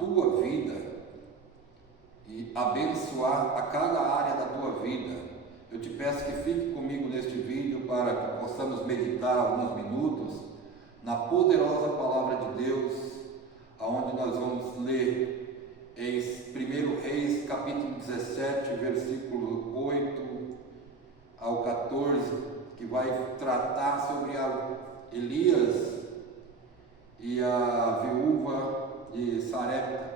tua vida e abençoar a cada área da tua vida. Eu te peço que fique comigo neste vídeo para que possamos meditar alguns minutos na poderosa palavra de Deus, aonde nós vamos ler em 1 Reis, capítulo 17, versículo 8 ao 14, que vai tratar sobre Elias e a viúva de Sarepta.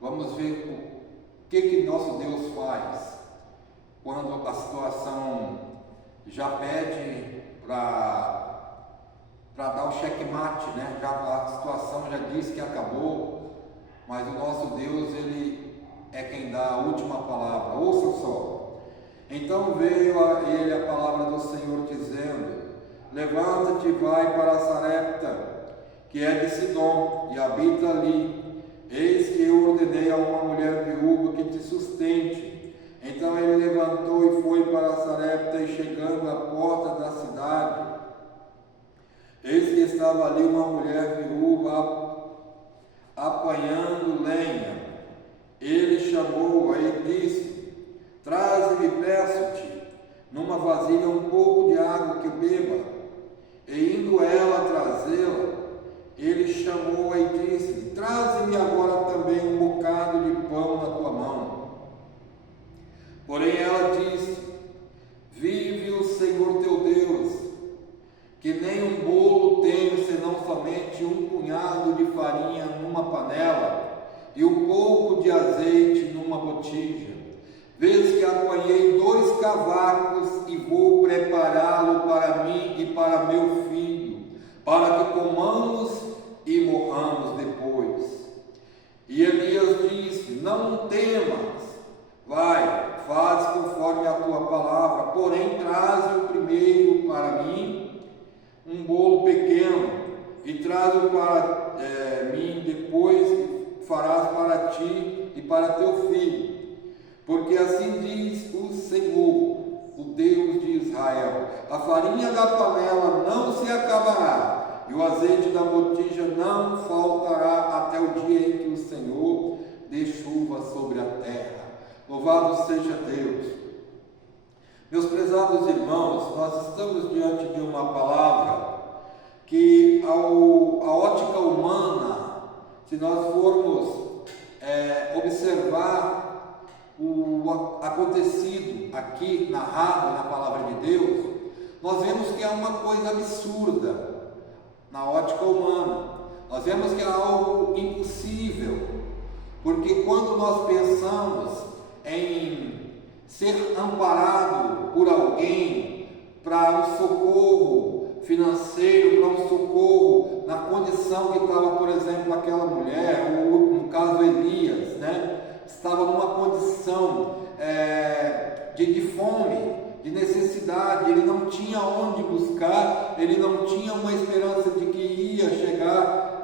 Vamos ver o que nosso Deus faz quando a situação já pede para dar o checkmate, né? Já a situação já diz que acabou, mas o nosso Deus, Ele é quem dá a última palavra. Ouça só. Então veio a ele a palavra do Senhor dizendo: levanta-te e vai para Sarepta, que é de Sidom, e habita ali. Eis que eu ordenei a uma mulher viúva que te sustente. Então ele levantou e foi para Sarepta, e chegando à porta da cidade, eis que estava ali uma mulher viúva apanhando lenha. Ele chamou-a e disse: traze-me, peço-te, numa vasilha um pouco de água que beba. E indo ela trazê-la, ele chamou-a e disse: traze-me agora também um bocado de pão na tua mão. Porém ela disse: vive o Senhor teu Deus, que nem um bolo tenho, senão somente um punhado de farinha numa panela e um pouco de azeite numa botija. Vês que apanhei 2 cavacos e vou prepará-lo para mim e para meu filho, para que comamos e morramos depois. E Elias disse: não temas, vai, faz conforme a tua palavra, porém traze o primeiro para mim um bolo pequeno, e traze-o para mim, depois farás para ti e para teu filho, porque assim diz o Senhor, o Deus de Israel: a farinha da panela não se acabará, e o azeite da botija não faltará até o dia em que o Senhor dê chuva sobre a terra. Louvado seja Deus. Meus prezados irmãos, nós estamos diante de uma palavra que a ótica humana, se nós formos observar o acontecido aqui narrado na palavra de Deus, nós vemos que é uma coisa absurda na ótica humana. Nós vemos que é algo impossível, porque quando nós pensamos em ser amparado por alguém para um socorro financeiro, para um socorro na condição que estava, por exemplo, aquela mulher, ou no caso Elias, né? Estava numa condição de fome, de necessidade, ele não tinha onde buscar, ele não tinha uma esperança de que ia chegar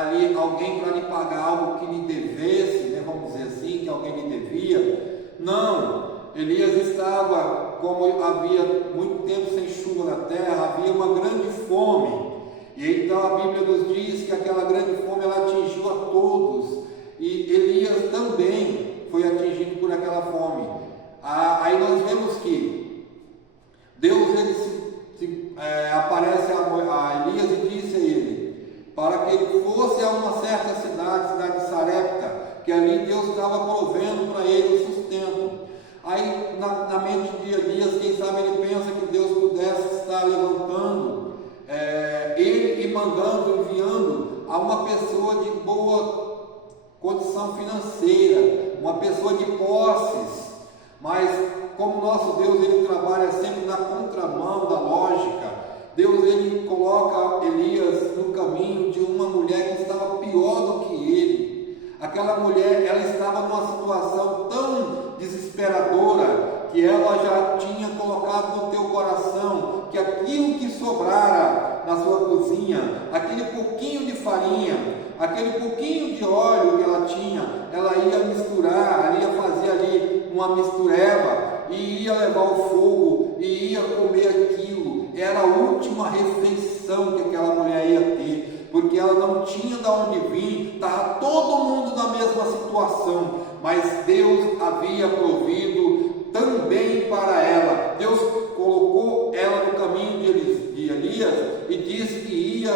ali alguém para lhe pagar algo que lhe devesse, né? Vamos dizer assim, que alguém lhe devia. Não, Elias estava, como havia muito tempo sem chuva na terra, havia uma grande fome, e então a Bíblia nos diz que aquela grande fome ela atingiu a todos, e Elias também foi atingido por aquela fome. Aí nós vemos que Deus aparece a Elias e disse a ele para que ele fosse a uma certa cidade de Sarepta, que ali Deus estava provendo para ele o sustento. Aí na mente de Elias, quem sabe ele pensa que Deus pudesse estar levantando ele e enviando a uma pessoa de boa condição financeira, uma pessoa de posses. Mas como nosso Deus, ele trabalha sempre na contramão da lógica, Deus ele coloca Elias no caminho de uma mulher que estava pior do que ele. Aquela mulher, ela estava numa situação tão desesperadora que ela já tinha colocado no teu coração que aquilo que sobrara na sua cozinha, aquele pouquinho de farinha, aquele pouquinho de óleo que ela tinha, ela ia misturar, ela ia fazer ali uma mistureba e ia levar ao fogo e ia comer aquilo. Era a última refeição que aquela mulher ia ter, porque ela não tinha de onde vir, estava todo situação, mas Deus havia provido também para ela. Deus colocou ela no caminho de Elias e disse que ia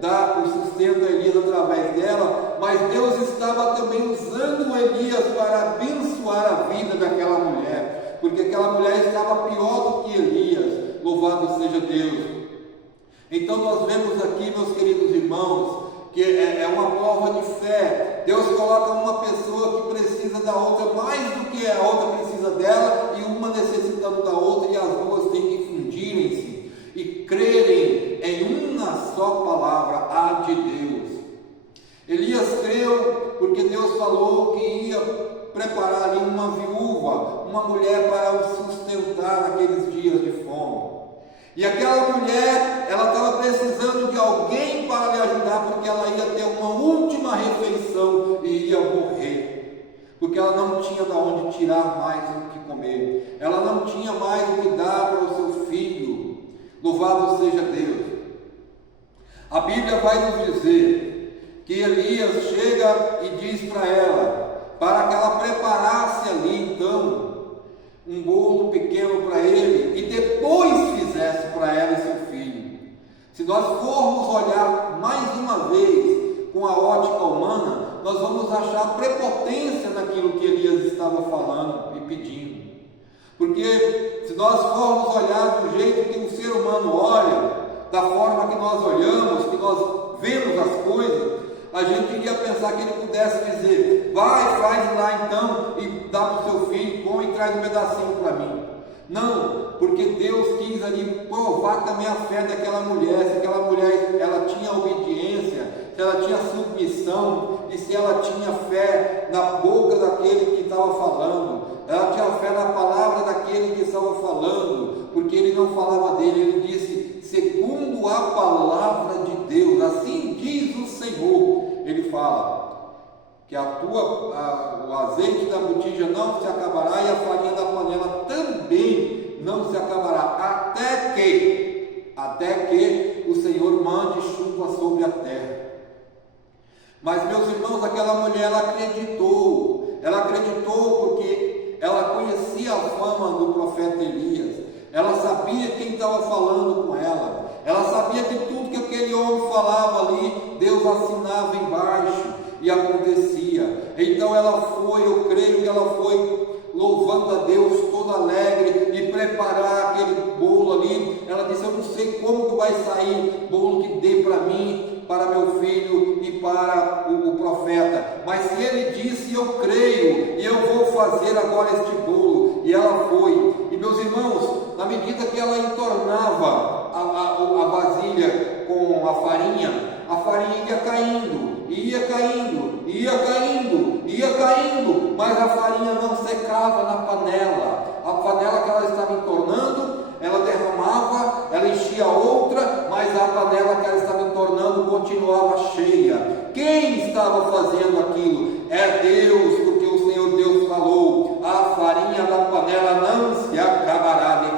dar o sustento a Elias através dela, mas Deus estava também usando Elias para abençoar a vida daquela mulher, porque aquela mulher estava pior do que Elias. Louvado seja Deus. Então nós vemos aqui, meus queridos irmãos, que é uma prova de fé. Deus coloca uma pessoa que precisa da outra mais do que a outra precisa dela, e uma necessitando da outra, e as duas têm que fundirem-se e crerem em uma só palavra, a de Deus. Elias creu porque Deus falou que ia preparar ali uma viúva, uma mulher para o sustentar naqueles dias de fome. E aquela mulher, ela estava precisando de alguém para lhe ajudar, porque ela ia ter uma última refeição e ia morrer, porque ela não tinha de onde tirar mais o que comer, ela não tinha mais o que dar para o seu filho. Louvado seja Deus. A Bíblia vai nos dizer que Elias chega e diz para ela, para que ela preparasse ali então um bolo pequeno para ele e depois fizesse para ela e seu filho. Se nós formos olhar mais uma vez com a ótica humana, nós vamos achar prepotência naquilo que Elias estava falando e pedindo. Porque se nós formos olhar do jeito que o ser humano olha, da forma que nós olhamos, que nós vemos as coisas, a gente iria pensar que ele pudesse dizer, vai, faz lá então e dá para o seu filho, come e traz um pedacinho para mim. Não, porque Deus quis ali provar também a fé daquela mulher, se aquela mulher ela tinha obediência, se ela tinha submissão e se ela tinha fé na boca daquele que estava falando, ela tinha fé na palavra daquele que estava falando, porque ele não falava dele, ele disse, segundo a palavra de Deus, assim diz o Senhor. Ele fala que o azeite da botija não se acabará e a farinha da panela também não se acabará, até que o Senhor mande chuva sobre a terra. Mas, meus irmãos, aquela mulher, ela acreditou porque ela conhecia a fama do profeta Elias, ela sabia quem estava falando com ela, ela sabia que tudo que aquele homem falava ali, Deus assinava embaixo e acontecia. Então ela foi, eu creio que ela foi louvando a Deus toda alegre e preparar aquele bolo ali. Ela disse, eu não sei como que vai sair bolo que dê para mim, para meu filho e para o profeta, mas se ele disse, eu creio, e eu vou fazer agora este bolo. E ela foi, e meus irmãos, na medida que ela entornava a vasilha com a farinha ia caindo, mas a farinha não secava na panela. A panela que ela estava entornando, ela derramava, ela enchia outra, mas a panela que ela estava entornando continuava cheia. Quem estava fazendo aquilo? É Deus, porque o Senhor Deus falou, a farinha da panela não se acabará,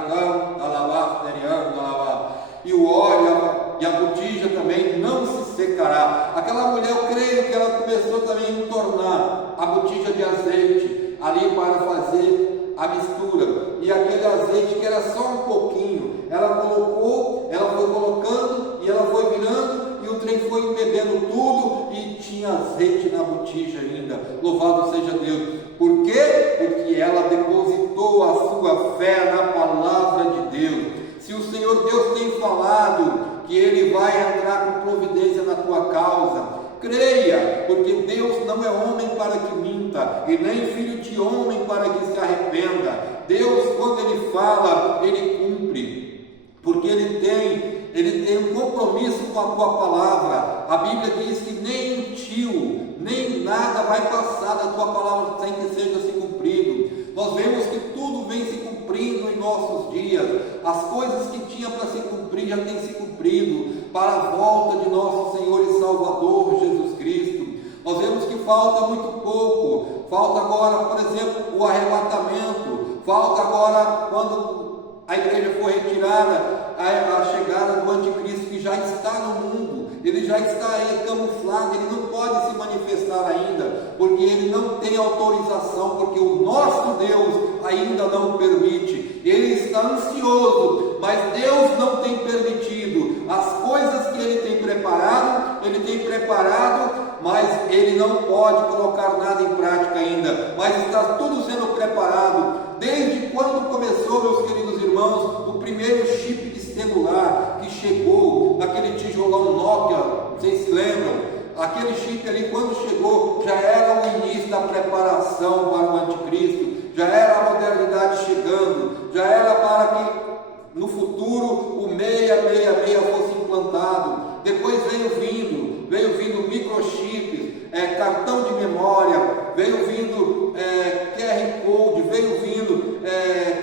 e o óleo e a botija também não se secará. Aquela mulher, eu creio que ela começou também a entornar a botija de azeite ali para fazer a mistura, e aquele azeite que era só um pouquinho, ela foi colocando e ela foi virando, e o trem foi bebendo tudo e tinha azeite na botija ainda. Louvado seja Deus. Por quê? Porque ela depositou a sua fé na palavra de Deus. Se o Senhor Deus tem falado que Ele vai entrar com providência na tua causa, creia, porque Deus não é homem para que minta, e nem filho de homem para que se arrependa. Deus, quando Ele fala, Ele cumpre, porque Ele tem um compromisso com a tua palavra. A Bíblia diz que nem um tio, nem nada vai passar da tua palavra sem que seja se cumprido. Nós vemos que tudo vem se cumprindo em nossos dias. As coisas que tinha para se cumprir já têm se cumprido para a volta de nosso Senhor e Salvador Jesus Cristo. Nós vemos que falta muito pouco. Falta agora, por exemplo, o arrebatamento. Falta agora, quando a igreja for retirada, a chegada do anticristo, que já está no mundo. Ele já está aí camuflado, ele não pode se manifestar ainda. porque ele não tem autorização, porque o nosso Deus ainda não permite. Ele está ansioso, mas Deus não tem permitido. As coisas que ele tem preparado, mas ele não pode colocar nada em prática ainda. Mas está tudo sendo preparado. Desde quando começou, meus queridos irmãos, o primeiro chip de celular que chegou naquele tijolão Nokia, vocês se lembram? Aquele chip ali, quando chegou, já era o início da preparação para o anticristo, já era a modernidade chegando, já era para que no futuro o 666 fosse implantado. Depois veio vindo microchips, cartão de memória, veio vindo QR Code, veio vindo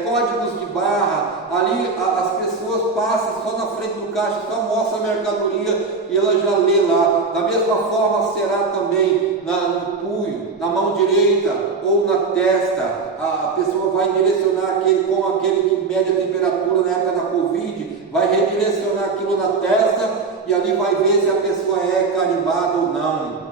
códigos de barra. Ali as pessoas passam só na frente do caixa, só mostra a mercadoria e ela já lê lá. Da mesma forma será também no punho, na mão direita ou na testa. A pessoa vai direcionar como aquele que mede a temperatura na época da Covid, vai redirecionar aquilo na testa e ali vai ver se a pessoa é carimbada ou não,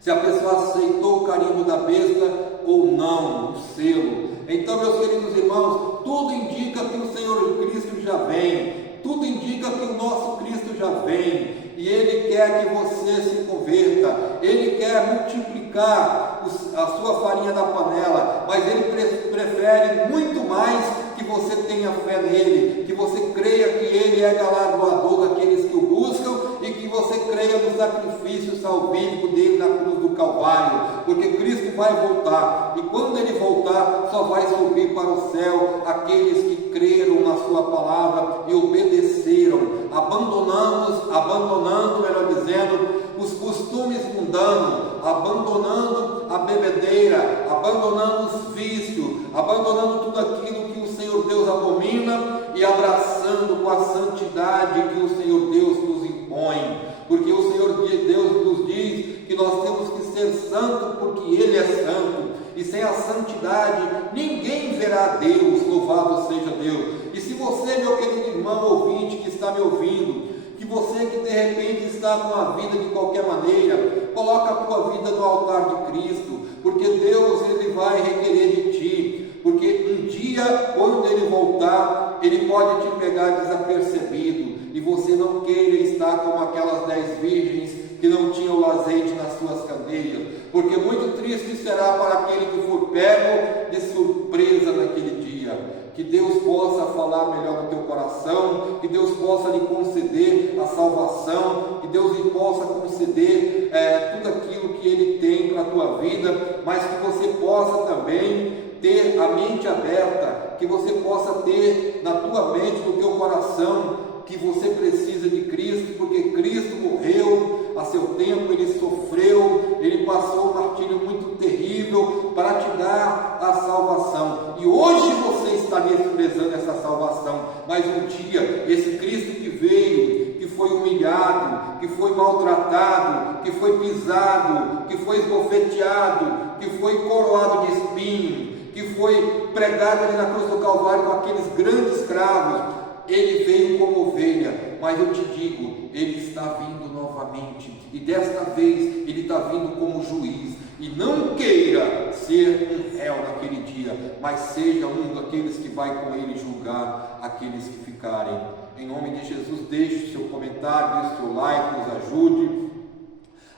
se a pessoa aceitou o carimbo da besta ou não, o selo. Então, meus queridos irmãos, tudo indica que o Senhor Cristo já vem, tudo indica que o nosso Cristo já vem, e Ele quer que você se converta, Ele quer multiplicar a sua farinha na panela, mas Ele prefere muito mais que você tenha fé nele, que você creia que Ele é galardoador daqueles que o buscam, e que você creia no sacrifício salvífico dele na cruz do Calvário, porque Cristo vai voltar, e quando Ele voltar, só vai subir para o céu aqueles que creram na sua palavra e obedeceram, abandonando, melhor dizendo, os costumes mundanos, abandonando a bebedeira, abandonando os vícios, abandonando tudo aquilo que o Senhor Deus abomina e abraçando com a santidade que o Senhor Deus nos impõe, porque o Senhor Deus nos diz que nós temos que ser santos porque Ele é santo, e sem a santidade ninguém verá Deus. Louvado seja Deus. E se você, meu querido irmão ouvinte que está me ouvindo, que você que de repente está com a vida de qualquer maneira, coloca a tua vida no altar de Cristo, porque Deus Ele vai requerer de ti, porque um dia, quando Ele voltar, Ele pode te pegar desapercebido, e você não queira estar como aquelas 10 virgens que não tinham o azeite nas suas candeias, porque muito triste será para aquele que for pego de surpresa naquele dia. Que Deus possa falar melhor no teu coração, que Deus possa lhe conceder a salvação, que Deus lhe possa conceder tudo aquilo que Ele tem para a tua vida, mas que você possa também ter a mente aberta, que você possa ter na tua mente, no teu coração, que você precisa de Cristo, porque Cristo morreu a seu tempo, Ele sofreu, Ele passou um martírio muito terrível para te dar a salvação, e hoje você está desprezando essa salvação, mas um dia, esse Cristo que veio, que foi humilhado, que foi maltratado, que foi pisado, que foi esbofeteado, que foi coroado de espinho, que foi pregado ali na cruz do Calvário com aqueles grandes cravos, Ele veio como ovelha, mas eu te digo, Ele está vindo novamente, e desta vez Ele está vindo como juiz, e não queira ser um réu naquele dia, mas seja um daqueles que vai com Ele julgar aqueles que ficarem. Em nome de Jesus, deixe o seu comentário, deixe o seu like, nos ajude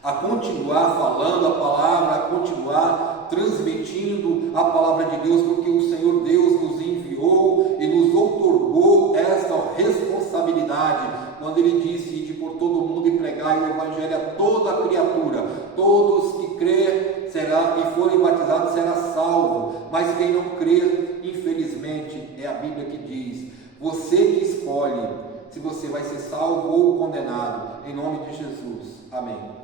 a continuar falando a palavra, a continuar transmitindo a palavra de Deus, porque o Senhor Deus nos enviou e nos outorgou esta responsabilidade, quando Ele disse: ide por todo o mundo e pregai o Evangelho a toda a criatura, todos que crer e forem batizados será salvo, mas quem não crer, infelizmente, é a Bíblia que diz, você que escolhe se você vai ser salvo ou condenado, em nome de Jesus, amém.